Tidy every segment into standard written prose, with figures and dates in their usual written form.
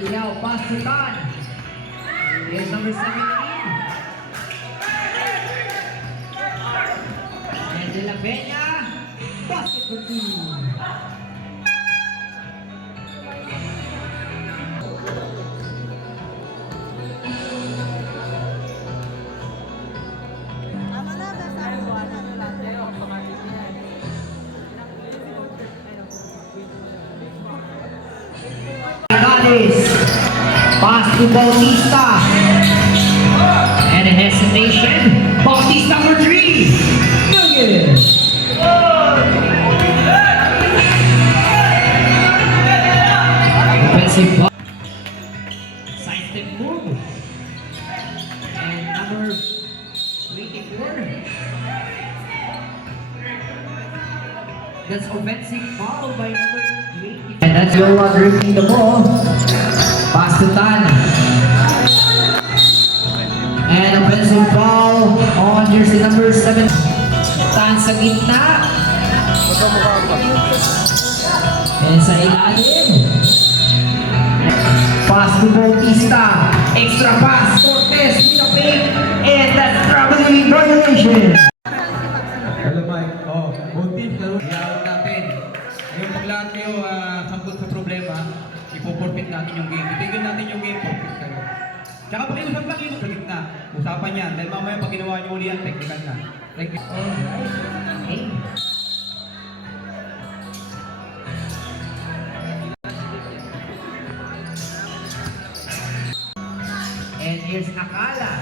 Now, pass to Tan. Here's number 17. And De La Peña. Basket for two. Pass to Bautista. And a hesitation. Bautista for three. Nuggets. Offensive block. Side step move. And number 24. That's offensive foul by number 20. And that's your one dribbling the ball. Pass to Tan. And offensive foul on jersey number 7. Tan sa gitna. And sa ilalim. Pass to Bautista. Extra pass. Cortez with a fake. And that's traveling violation. Hello Mike. Oh, motif na rin. Iyawag natin. Ngayon pag lahat kayo sangkot sa problema, ipoporfit natin yung game. Itigil natin yung game, porfit kayo. Tsaka pakiusap lang yun sa gitna. Usapan yan. Dahil mamaya pag ginawa nyo uli yan, technical na. Thank you. Okay. And here's Nakala.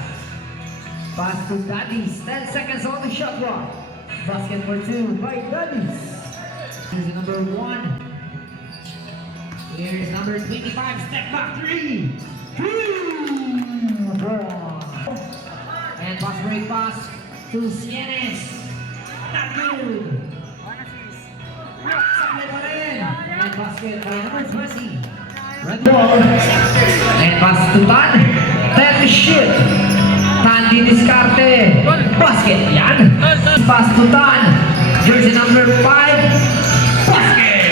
Pass to Daddies. 10 seconds on the shot clock. Basket for two by Daddies. Here's number 1. Here's number 25. Step back three. And pass break pass to Sienes. Not good. Sakli pa rin. And basket by number 20. Red ball. And pass to Tan. Tap the shit. Tan di diskarte. Basket yan. Pass to Tan. Jersey number 5. Basket.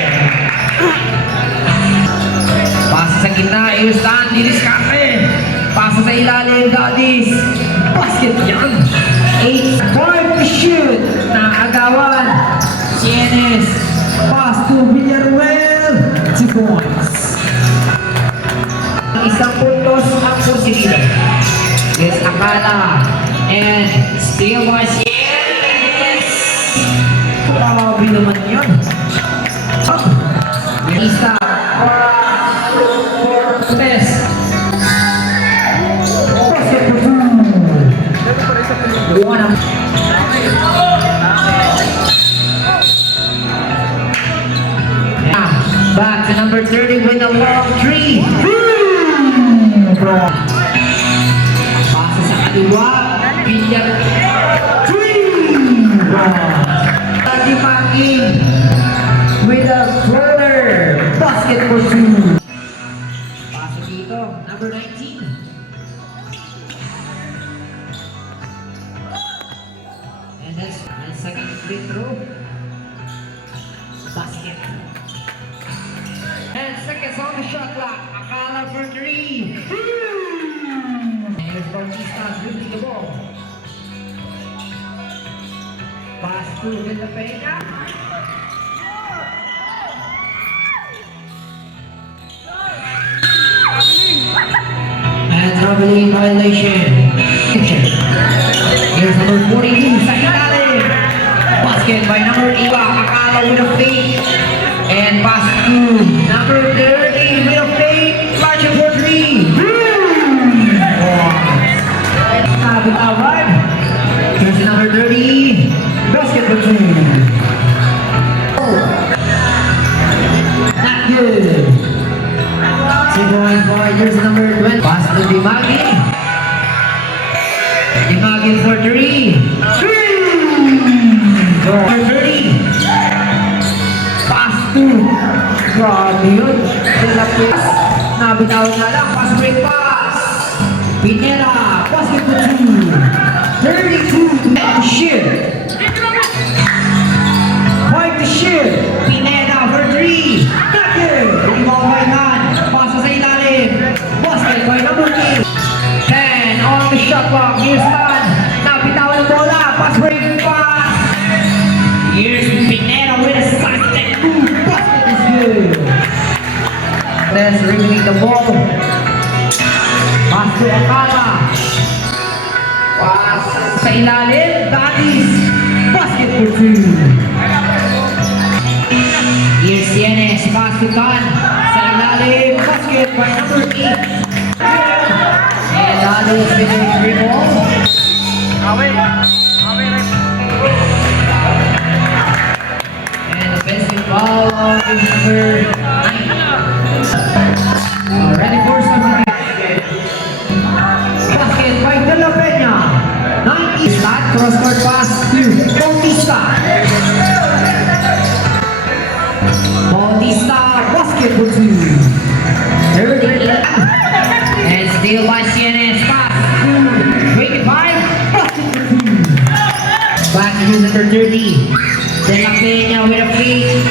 Pass sa gitna. Here's Tan di diskarte. Pass sa ilalim. Daddies. Basket yan. 8 point to shoot. Nakagawan. Sienes. Pass to Villarreal. 2 points. Isang puntos ang positive. Yes, Akala. And steal by Sienes. Grabe naman yun. Isa. Cortez. Basket for two. One up. Back to number 30 with a long three. Pasa sa kaliwa. Villar. Three. Tati Makin with a floater. Basket for two. Pasa dito. Number 19. And that's the second free throw. Basket. And seconds on the shot clock. Akala for three. Here's Bautista dribbling the ball. Pass to De La Peña. And traveling violation. Here's number 42 sa ilalim. Basket by number 8. Akala with a fake. And pass to number 30 with a fake. Margin for three. Bitawan. Here's number 30. Basket for two. Not good. Segundo boy. Here's number 20. Pass to Dimagin. Dimagin for three. Number 30. Pass to. Grabe yun. Nabitawan na lang. Pass break pass. Pinera. Basket for two. 32. Net to shoot. Point to shoot. Pineda for three. Not good. Rebound by Man. Pasa sa ilalim. the ball. Pass to Akala. Pass sa ilalim. Dadis. Basket for two. Here's Yenes. Pass to Tan. Sa ilalim. Basket by number 8. And Dadis with the dribble. And offensive foul on number 9. Ready for substitution. Basket by De La Peña. 90 start, cross-court pass to Bautista. Bautista, basket for two. 30. And still by Sienes, pass to 25, basket for two. Back to number 30. De La Peña with a fake.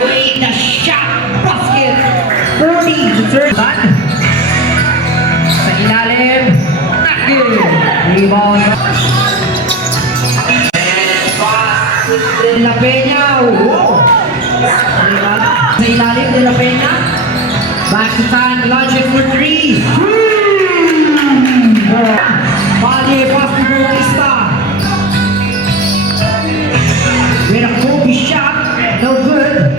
With the shot, basket. 40 to 30. Sa ilalim, not good. Rebound. De La Peña, wow. Sa ilalim, De La Peña. Back to Tan, launch it for 3. Valle, pass to Bautista. With a Kobe shot, no good.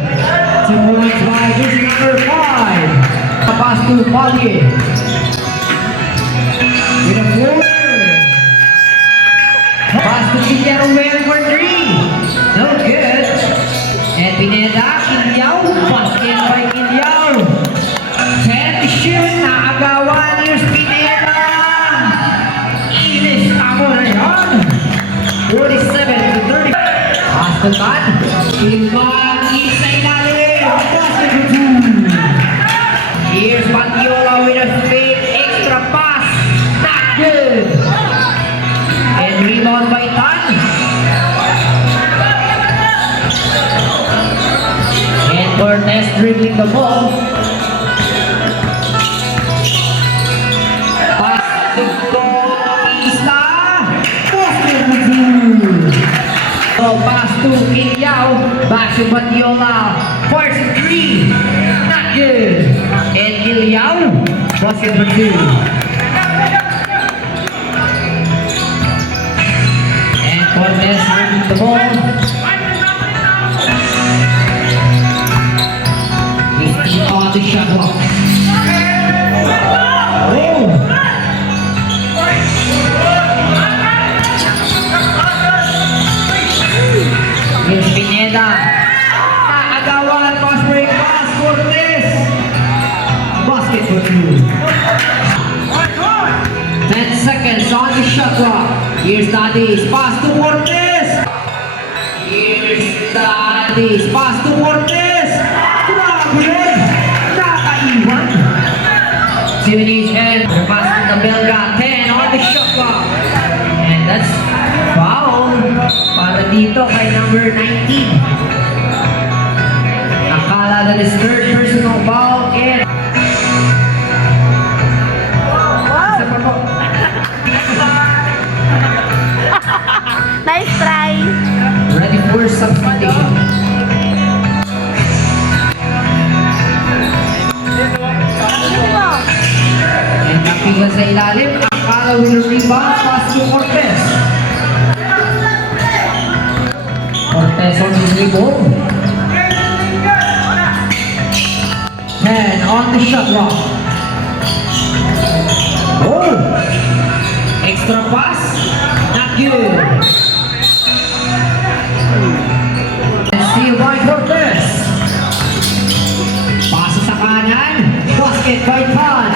2 points by this number 5. Pass to Valle. With a floater. Pass to Villarreal for 3. No good. And Pineda, Quilyao. Basket by Quilyao. 10 to shoot. Naagawan. Here's Pineda. Inis ako na yan. 47 to 30. Pass to Tan. Timbang sa ilalim. Basket for 2. Here's Bandiola with a fake extra pass. Not good. And rebound by Tan. And Cortez dribbling the ball. Pass to Bautista. Basket for 2. So pass to Quilyao. Back to Bandiola. Force 3. Not good. And Quilyao. Basket for 2. And Cortez winning the ball. He's still on the shot clock. Oh. Here's Pineda. Naagawan. Pass break pass. Cortez. Basket for 2. 10 seconds on the shot clock. Here's Dadis. Pass to Cortez. Here's Dadis. Pass to Cortez. Grabe. Nakaiwan. 7 and pass to the Belga. 10 on the shot clock. And that's foul. Para dito kay number 19. Akala that is third personal foul and isa pa po. Nice try. Ready for substitution. And napigan sa ilalim. Akala will rebound. Pass to Cortez. Cortez on the dribble. 10 on the shot clock. Oh! Extra pass. Not good. And steal by Cortez. Pass sa kanan. Basket by Tan.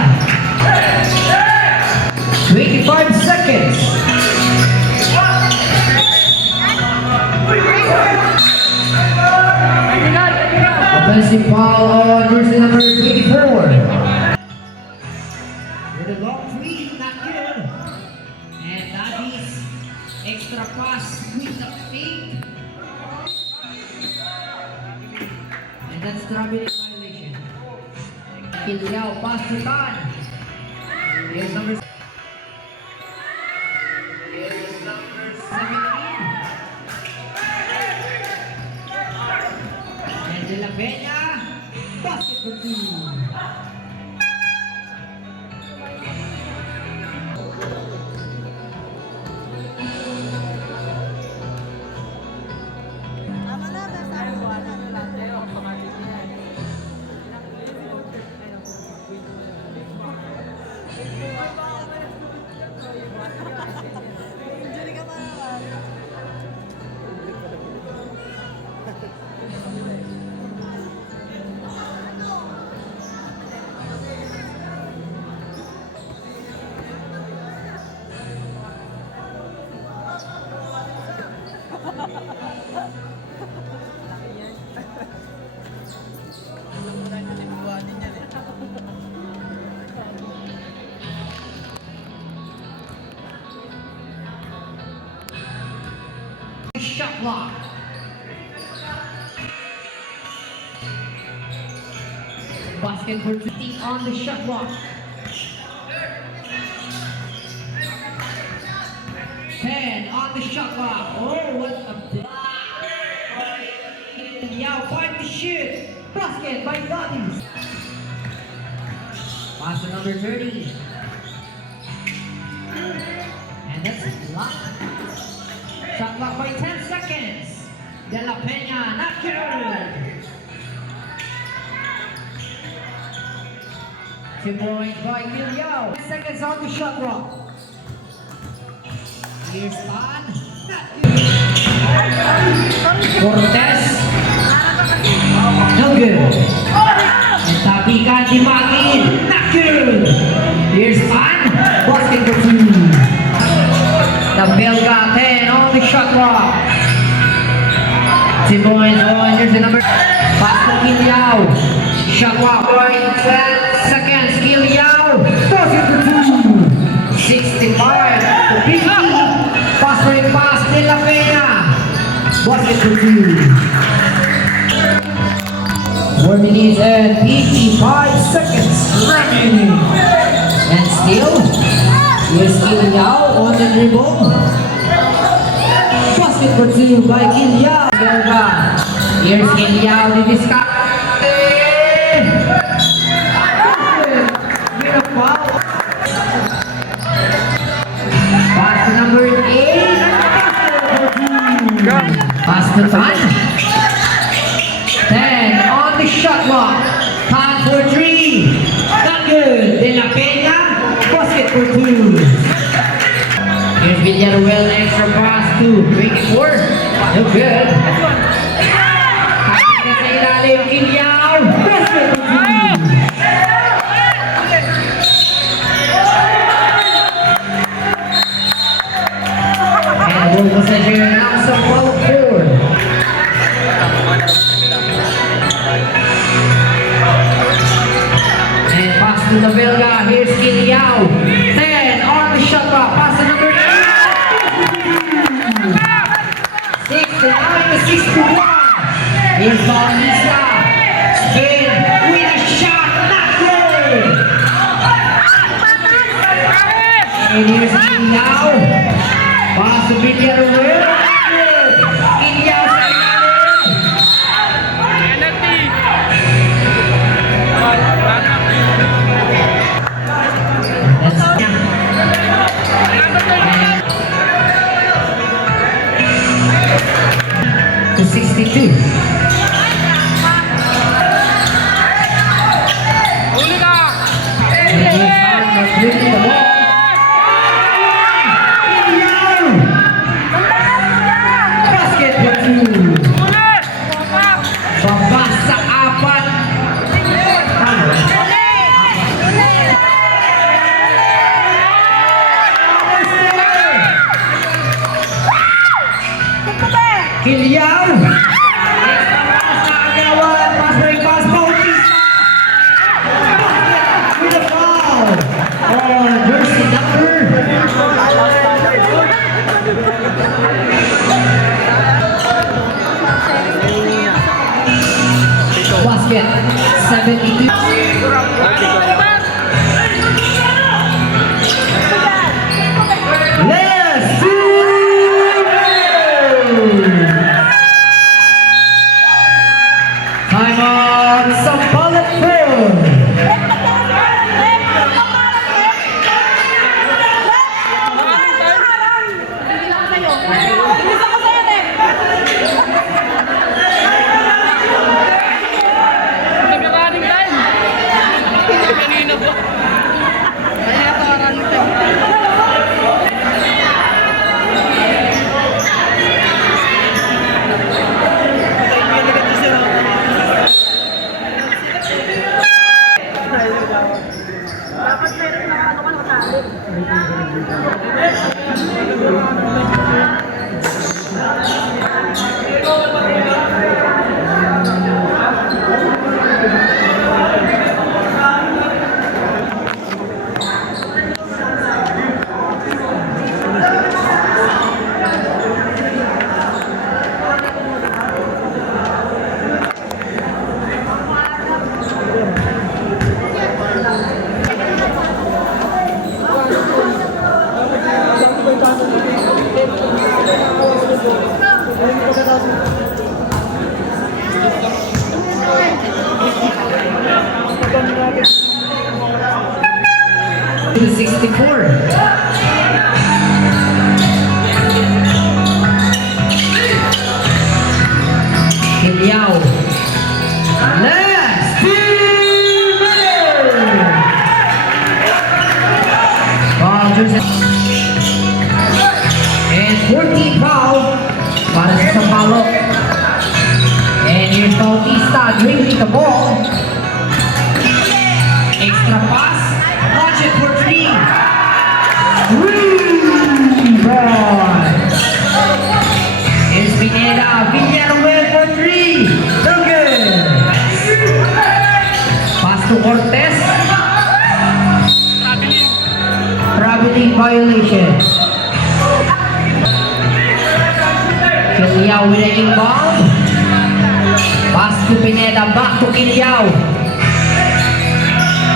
25 seconds. Offensive foul on jersey number 24. With a long three, not good. And that is extra pass with the fake. And that's traveling violation. Quilyao, pass to Tan. Here's number 17. And De La Peña, basket for 2. clock. Basket for 2 on the shot clock. 10 on the shot clock. Oh, what a block! Yao find the shoot. Basket by Dotties. Pass to number 30. And that's a block. Shot clock by 10 seconds. De La Peña, not good. 2 points by Gil Yao. 10 seconds on the shot clock. Here's on. Not good. Cortez. No good. And Tabikan Dimagin. Not good. Here's on. Basket for 2. The Belga 10 on the shot clock. 2 points on. Here's the number. Pass to Gil Yao. Shot clock by 10 seconds. Gil Yao. Basket for 2. 65 to 50. Pass for a pass. De La Peña. Basket for 2. 4 minutes and 55 seconds remaining. And still, here's Gil Yao on the dribble. Basket for 2 by Gil Yao. Here's Gil Yao, the discount. Pass to number 8. Pass to Tan. 10 on the shot clock. Tan for 3. Not good. De La Peña. Basket for 2. Here's Villaruel, extra pass to 24. No good. Kapit na sa ilalim, Gil Yao. Basket for 2. And goal possession ng Sampal Ford. And pass to the Belga. Here's Gil Yao. 10 on the shot clock. Pass to number 8. 69 to 61. Here's Bautista. Spin with a shot. Not good. And here's Gil Yao. Pass to Villaruel. Gil Yao sa ilalim. To 62. And here's Arnold dribbling the ball. Basket for 2. Pabas sa 4. Gil Yao. Extra pass na agawan. Pass for a pass. Bautista. Basket with a foul. On jersey number. Basket 72. Let's do time on Sampal Ford. Nag-running time. Kanina ba? Kaya ito running time. to 64. Kilyao. Last 2 minutes. Foul, Joseph. And 14 foul para sa Sampalo. And here's Bautista dribbling the ball. Extra pass. Launch it for 3. Rebound. Here's Pineda. Villanueva for 3. No good. Pass to Cortez. Traveling violation. Kilyao with an inbound. Pass to Pineda, back to Kilyao.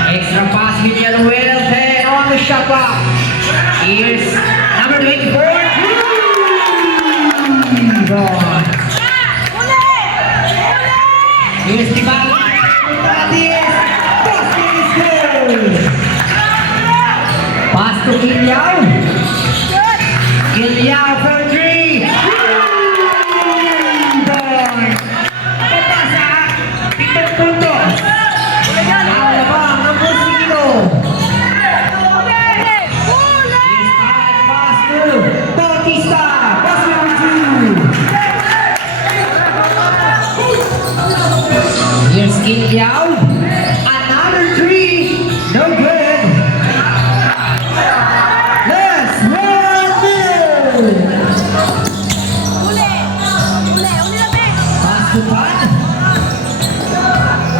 Extra pass, Villanueva, 10 on the shot clock. Here's number 24. Rebound. Here's Tibag. Basket is good. Pass to Kilyao. Kilyao for 3. Rebound. Papasa. 7 puntos. Alabang ang Bosquito. Here's pass to Bautista. Pass number 2. Here's Kilyao. Another 3. No good. Last 1 minute. Pass to Pan.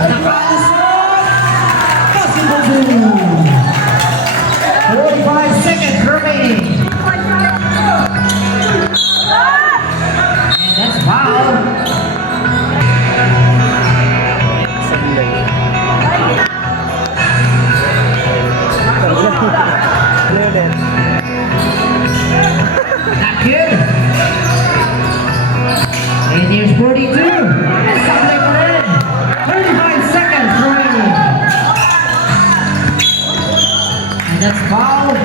Nakalusot. Basketball boom. 45 seconds remaining. And that's foul. Not good. And here's 42. Something red. 35 seconds remaining. And that's foul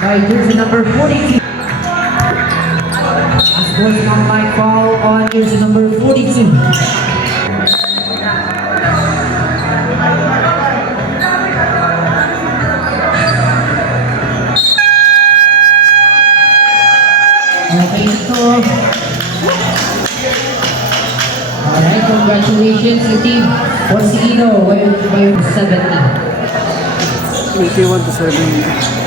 by jersey number 42. That's sportsmanlike foul on jersey number 42. Okay, so alright, congratulations to Team Porcino by 70. 81 to 7.